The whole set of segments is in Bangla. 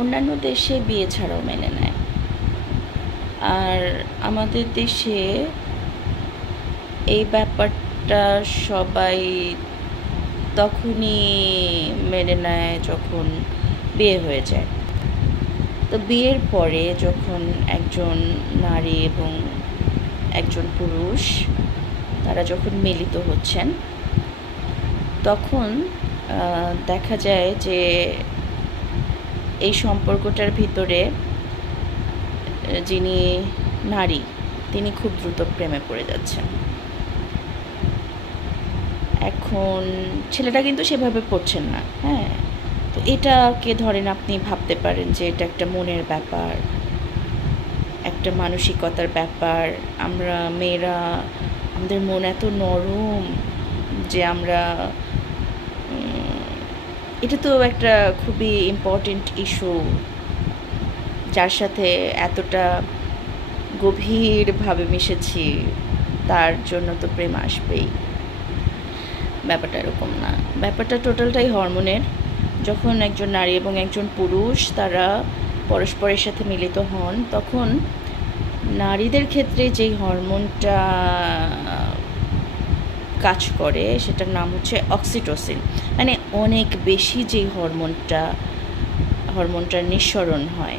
অন্যান্য দেশে বিয়ে ছাড়াও মেনে নেয়, আর আমাদের দেশে এই ব্যাপারটা সবাই তখনই মেনে নেয় যখন বিয়ে হয়ে যায়। তো বিয়ের পরে যখন একজন নারী এবং একজন পুরুষ তারা যখন মিলিত হচ্ছেন, তখন দেখা যায় যে এই সম্পর্কটার ভিতরে যিনি নারী তিনি খুব দ্রুত প্রেমে পড়ে যাচ্ছেন। এখন ছেলেটা কিন্তু সেভাবে পড়ছেন না। হ্যাঁ, তো এটাকে ধরেন আপনি ভাবতে পারেন যে এটা একটা মনের ব্যাপার, একটা মানসিকতার ব্যাপার। আমরা মেয়েরা, আমাদের মন এত নরম যে আমরা এটা তো একটা খুবই ইম্পর্টেন্ট ইস্যু, যার সাথে এতটা গভীরভাবে মিশেছি, তার জন্য তো প্রেম আসবেই। ব্যাপারটা এরকম না, ব্যাপারটা টোটালটাই হরমোনের। যখন একজন নারী এবং একজন পুরুষ তারা পরস্পরের সাথে মিলিত হন, তখন নারীদের ক্ষেত্রে যেই হরমোনটা কাজ করে সেটার নাম হচ্ছে অক্সিটোসিন। মানে অনেক বেশি যেই হরমোনটার নিঃসরণ হয়,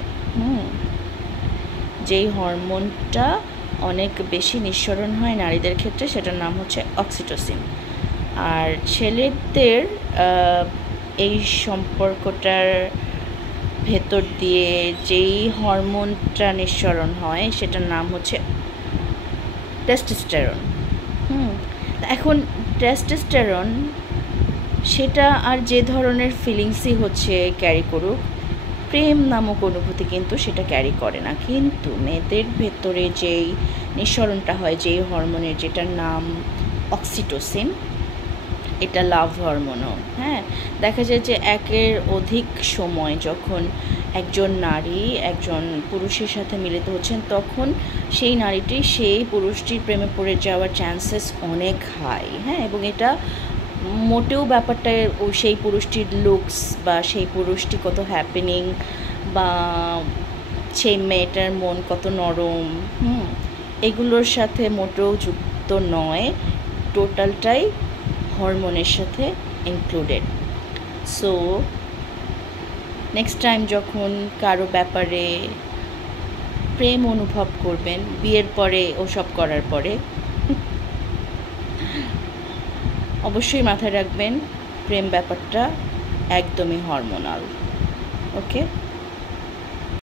যেই হরমোনটা অনেক বেশি নিঃসরণ হয় নারীদের ক্ষেত্রে, সেটার নাম হচ্ছে অক্সিটোসিন। আর ছেলেদের এই সম্পর্কটার ভেতর দিয়ে যেই হরমোনটা নিঃসরণ হয় সেটার নাম হচ্ছে টেস্টোস্টেরন। এখন টেস্টোস্টেরন সেটা আর যে ধরনের ফিলিংসই হচ্ছে ক্যারি করুক, প্রেম নামক অনুভূতি কিন্তু সেটা ক্যারি করে না। কিন্তু মেয়েদের ভেতরে যেই নিঃসরণটা হয় যেই হরমোনের, যেটার নাম অক্সিটোসিন, এটা লাভ হরমোনও। হ্যাঁ, দেখা যায় যে একের অধিক সময় যখন একজন নারী একজন পুরুষের সাথে মিলিত হচ্ছেন, তখন সেই নারীটি সেই পুরুষটির প্রেমে পড়ে যাওয়ার চান্সেস অনেক হাই। হ্যাঁ, এবং এটা মোটেও ব্যাপারটা সেই পুরুষটির লুকস বা সেই পুরুষটি কত হ্যাপেনিং বা সেই মেয়েটার মন কত নরম, এগুলোর সাথে মোটেও যুক্ত নয়, টোটালটাই হরমোনের সাথে ইনক্লুডেড। সো নেক্সট টাইম যখন কারো ব্যাপারে প্রেম অনুভব করবেন বিয়ের পরে, ওসব করার পরে, অবশ্যই মাথায় রাখবেন প্রেম ব্যাপারটা একদমই হরমোনাল। ওকে।